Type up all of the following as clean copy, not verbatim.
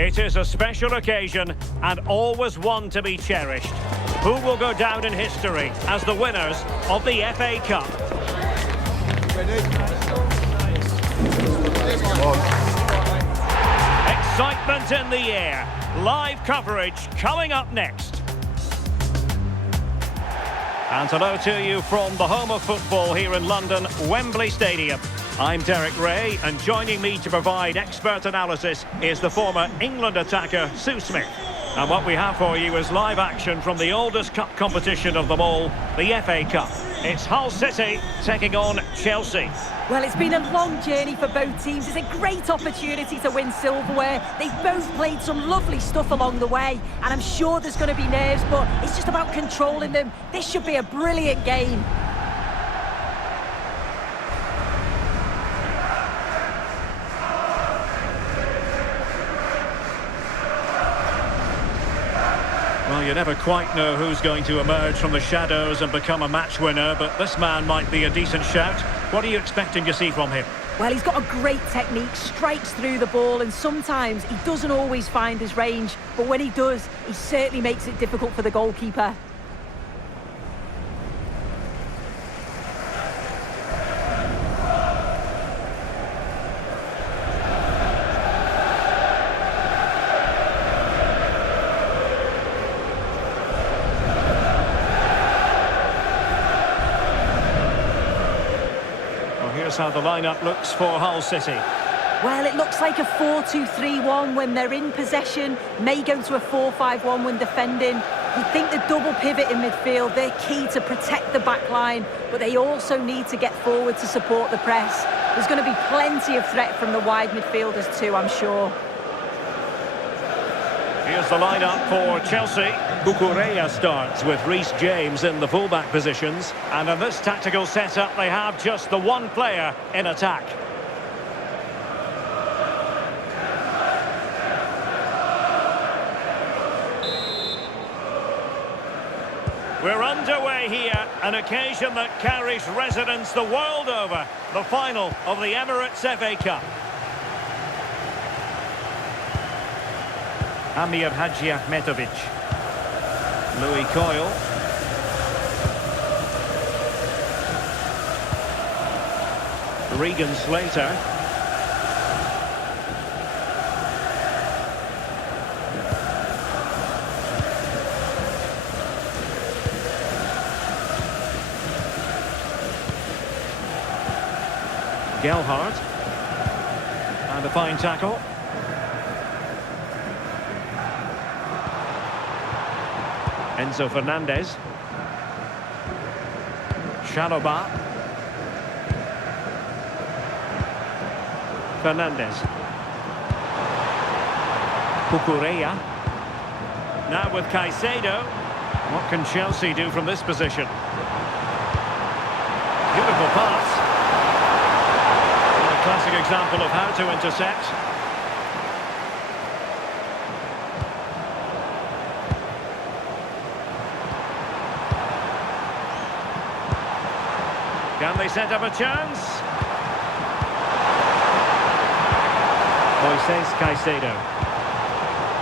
It is a special occasion and always one to be cherished. Who will go down in history as the winners of the FA Cup? Excitement in the air. Live coverage coming up next. And hello to you from the home of football here in London, Wembley Stadium. I'm Derek Ray, and joining me to provide expert analysis is the former England attacker, Sue Smith. And what we have for you is live action from the oldest cup competition of them all, the FA Cup. It's Hull City taking on Chelsea. Well, it's been a long journey for both teams. It's a great opportunity to win silverware. They've both played some lovely stuff along the way, and I'm sure there's going to be nerves, but it's just about controlling them. This should be a brilliant game. Well, you never quite know who's going to emerge from the shadows and become a match winner, but this man might be a decent shout. What are you expecting to see from him? Well, he's got a great technique, strikes through the ball, and sometimes he doesn't always find his range, but when he does, he certainly makes it difficult for the goalkeeper. Here's how the lineup looks for Hull City. Well, it looks like a 4-2-3-1 when they're in possession, may go to a 4-5-1 when defending. You think the double pivot in midfield, they're key to protect the back line, but they also need to get forward to support the press. There's going to be plenty of threat from the wide midfielders too, I'm sure. Here's the lineup for Chelsea. Cucurella starts with Reece James in the fullback positions. And in this tactical setup, they have just the one player in attack. We're underway here, an occasion that carries resonance the world over. The final of the Emirates FA Cup. Amir Hadji Ahmetovic. Louis Coyle. Regan Slater. Gelhardt. And a fine tackle. Enzo Fernandez. Shaloba. Fernandez. Cucurella. Now with Caicedo. What can Chelsea do from this position? Beautiful pass. A classic example of how to intercept. Can they set up a chance? Moises Caicedo.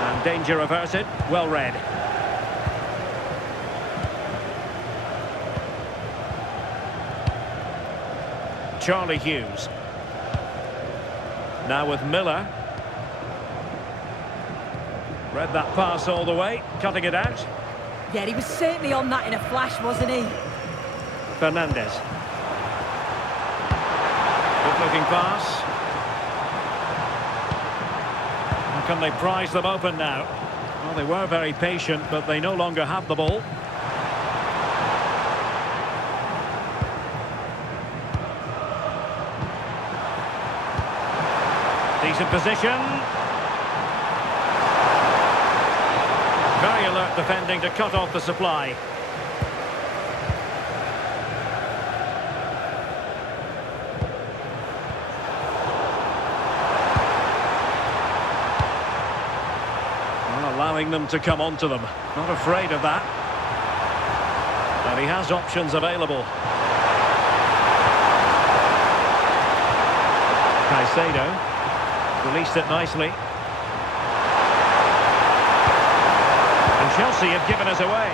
And danger averted. Well read. Charlie Hughes. Now with Miller. Read that pass all the way. Cutting it out. Yeah, he was certainly on that in a flash, wasn't he? Fernandez. Good-looking pass. And can they prize them open now? Well, they were very patient, but they no longer have the ball. Decent position. Very alert defending to cut off the supply. Allowing them to come onto them. Not afraid of that. And he has options available. Caicedo released it nicely. Chelsea have given us away.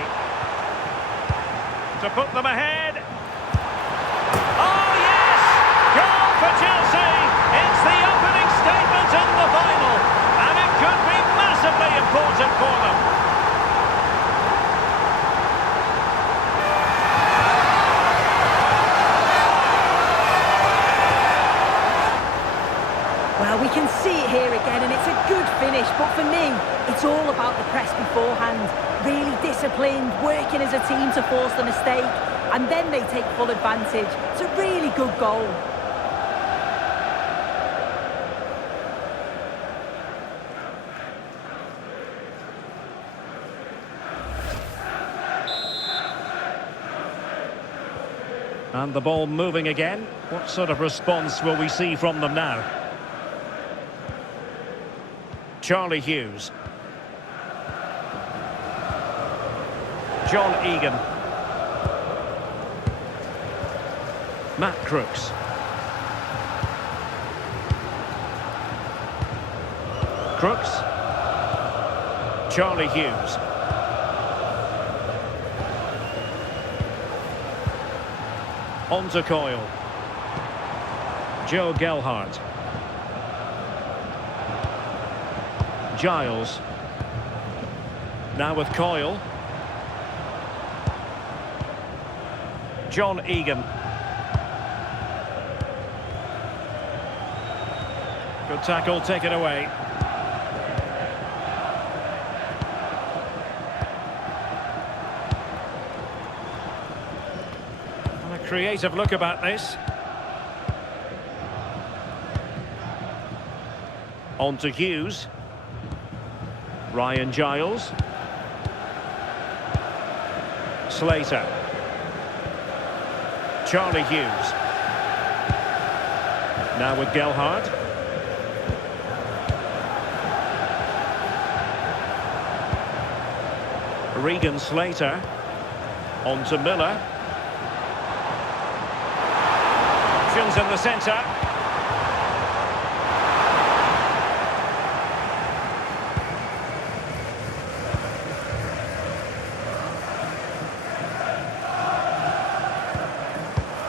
To put them ahead. Oh, yes! Goal for Chelsea! It's the opening statement in the final. And it could be massively important for them. Well, we can see it here again, and it's a good finish, but for me, it's all about the press beforehand. Really disciplined, working as a team to force the mistake, and then they take full advantage. It's a really good goal. And the ball moving again. What sort of response will we see from them now? Charlie Hughes. John Egan. Matt Crooks. Crooks. Charlie Hughes. On to Coyle. Joe Gelhardt. Giles. Now with Coyle. John Egan. Good tackle, taken away. And a creative look about this. On to Hughes. Ryan Giles. Slater. Charlie Hughes. Now with Gelhardt. Regan Slater. On to Miller. Options in the centre.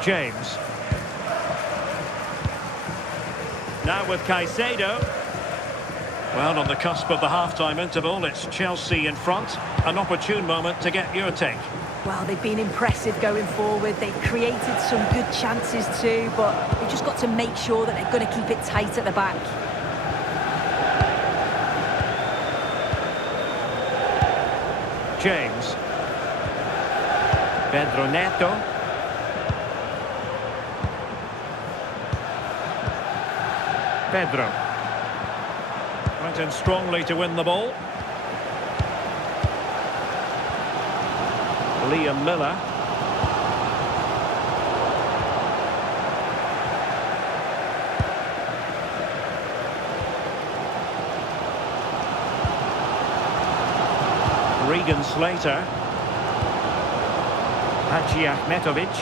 James. Now with Caicedo. Well, on the cusp of the half-time interval, it's Chelsea in front. An opportune moment to get your take. Well, they've been impressive going forward. They've created some good chances too, but they've just got to make sure that they're going to keep it tight at the back. James. Pedro Neto. Pedro. Went in strongly to win the ball. Liam Miller. Regan Slater. Hadji Ahmetovic.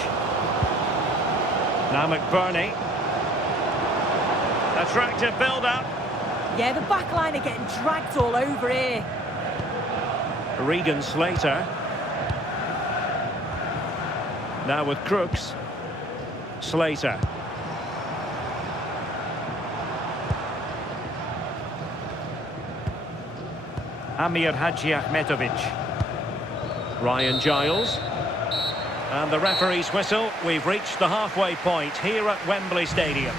Now McBurney. Attractive build-up. Yeah, the back line are getting dragged all over here. Regan Slater. Now with Crooks. Slater. Amir Hadji Ahmetovic. Ryan Giles. And the referee's whistle. We've reached the halfway point here at Wembley Stadium.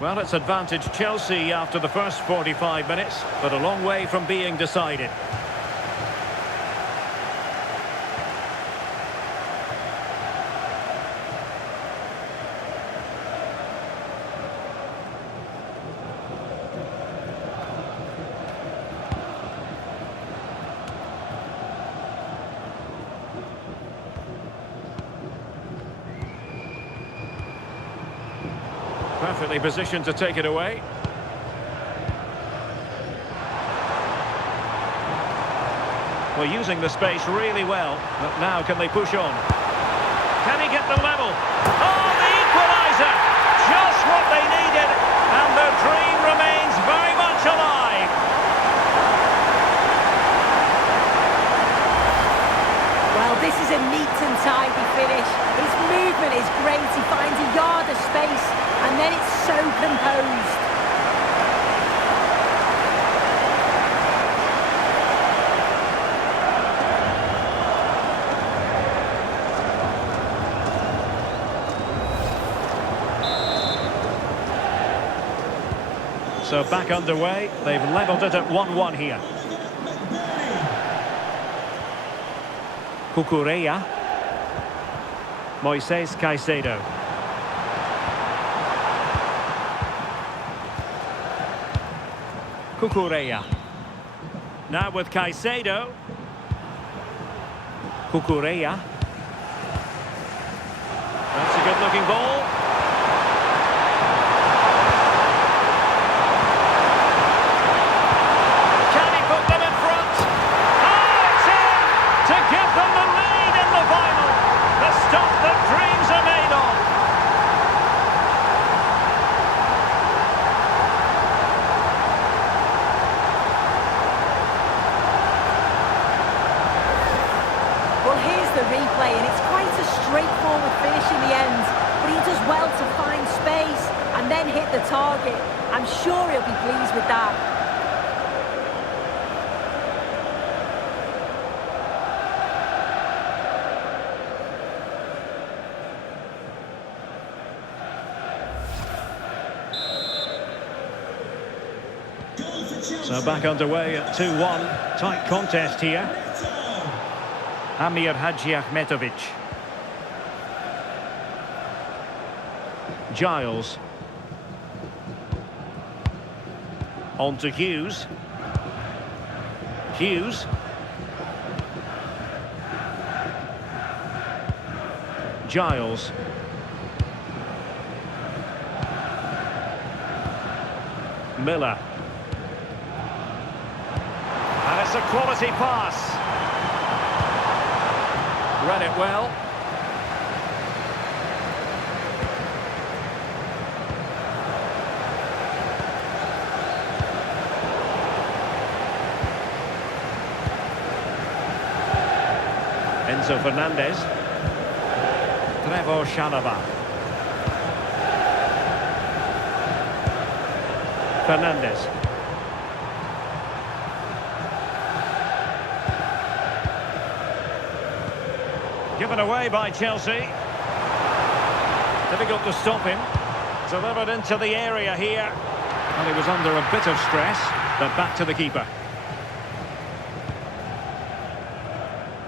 Well, it's advantage Chelsea after the first 45 minutes, but a long way from being decided. Perfectly positioned to take it away. Well, using the space really well, but now can they push on? Can he get the level? Oh, the equaliser! Just what they needed, and the dream remains very much alive. Well, this is a neat and tidy finish. His movement is great. He finds a yard of space, and then it's so composed. So back underway. They've levelled it at 1-1 here. Cucurella. Moises Caicedo. Cucurella. Now with Caicedo. Cucurella. That's a good-looking ball. Replay, and it's quite a straightforward finish in the end, but he does well to find space and then hit the target. I'm sure he'll be pleased with that. So back underway at 2-1. Tight contest here. Amir Hadjiahmetovic. Giles. On to Hughes. Hughes. Giles. Miller. And it's a quality pass. Read it well. Enzo Fernandez. Trevor Chalobah. Fernandez. Given away by Chelsea. Difficult to stop him. Delivered into the area here. And he was under a bit of stress, but back to the keeper.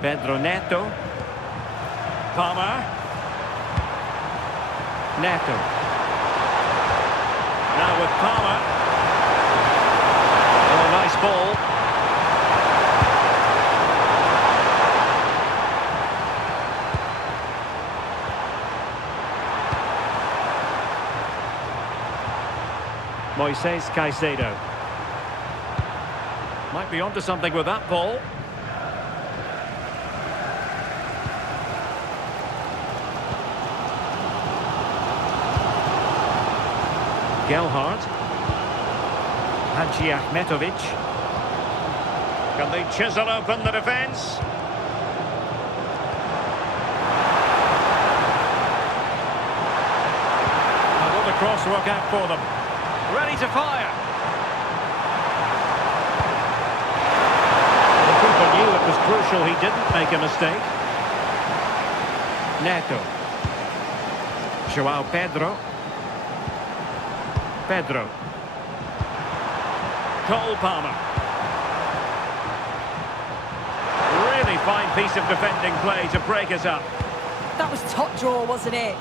Pedro Neto. Palmer. Neto. Now with Palmer. Oh, nice ball. Moises Caicedo. Might be onto something with that ball. Gelhardt. Hadjiahmetovic. Can they chisel open the defence? How will the cross work out for them? Ready to fire. The keeper knew it was crucial he didn't make a mistake. Neto. João Pedro. Pedro. Cole Palmer. Really fine piece of defending play to break us up. That was top draw, wasn't it?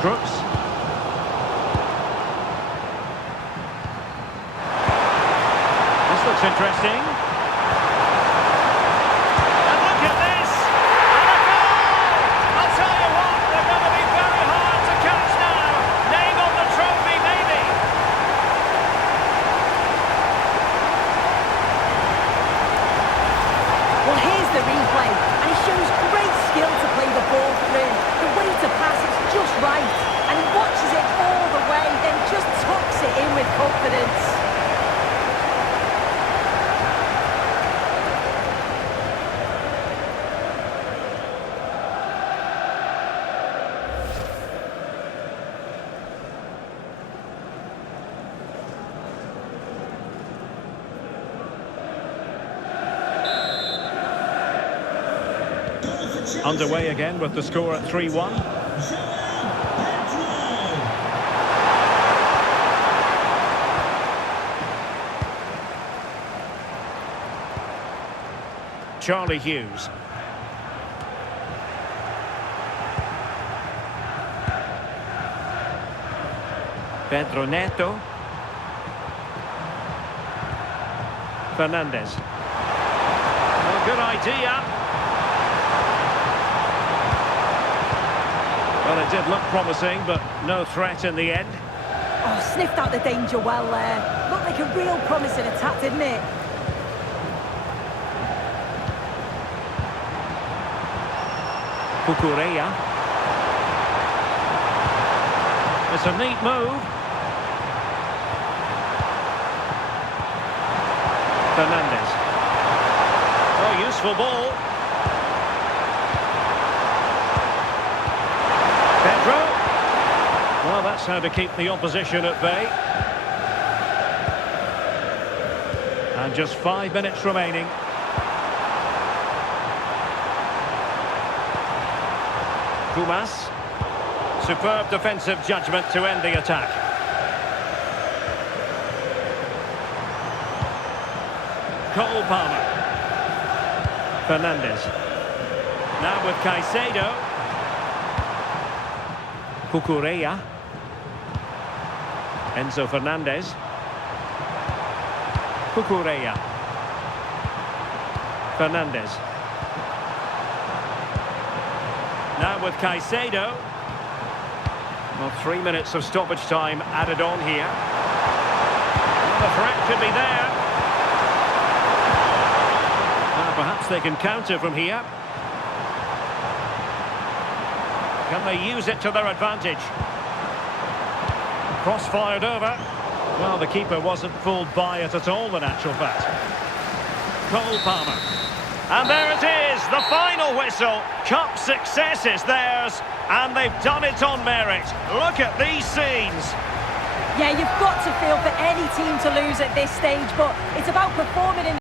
Crooks. This looks interesting. And look at this! And a goal! I'll tell you what, they're going to be very hard to catch now. Name on the trophy, maybe. Underway again with the score at 3-1. Charlie Hughes. Pedro Neto. Fernandez. Well, good idea. Well, it did look promising, but no threat in the end. Oh, sniffed out the danger well there. Looked like a real promising attack, didn't it? Cucurella. It's a neat move. Fernandez. Oh, useful ball. Pedro. Well, that's how to keep the opposition at bay. And just 5 minutes remaining. Kumas. Superb defensive judgment to end the attack. Cole Palmer. Fernandez. Now with Caicedo. Cucurella. Enzo Fernandez. Cucurella. Fernandez. Now with Caicedo. Well, 3 minutes of stoppage time added on here. Well, the threat could be there. Perhaps they can counter from here. Can they use it to their advantage? Cross fired over. Well, the keeper wasn't fooled by it at all, in actual fact. Cole Palmer. And there it is, the final whistle. Cup success is theirs, and they've done it on merit. Look at these scenes. Yeah, you've got to feel for any team to lose at this stage, but it's about performing in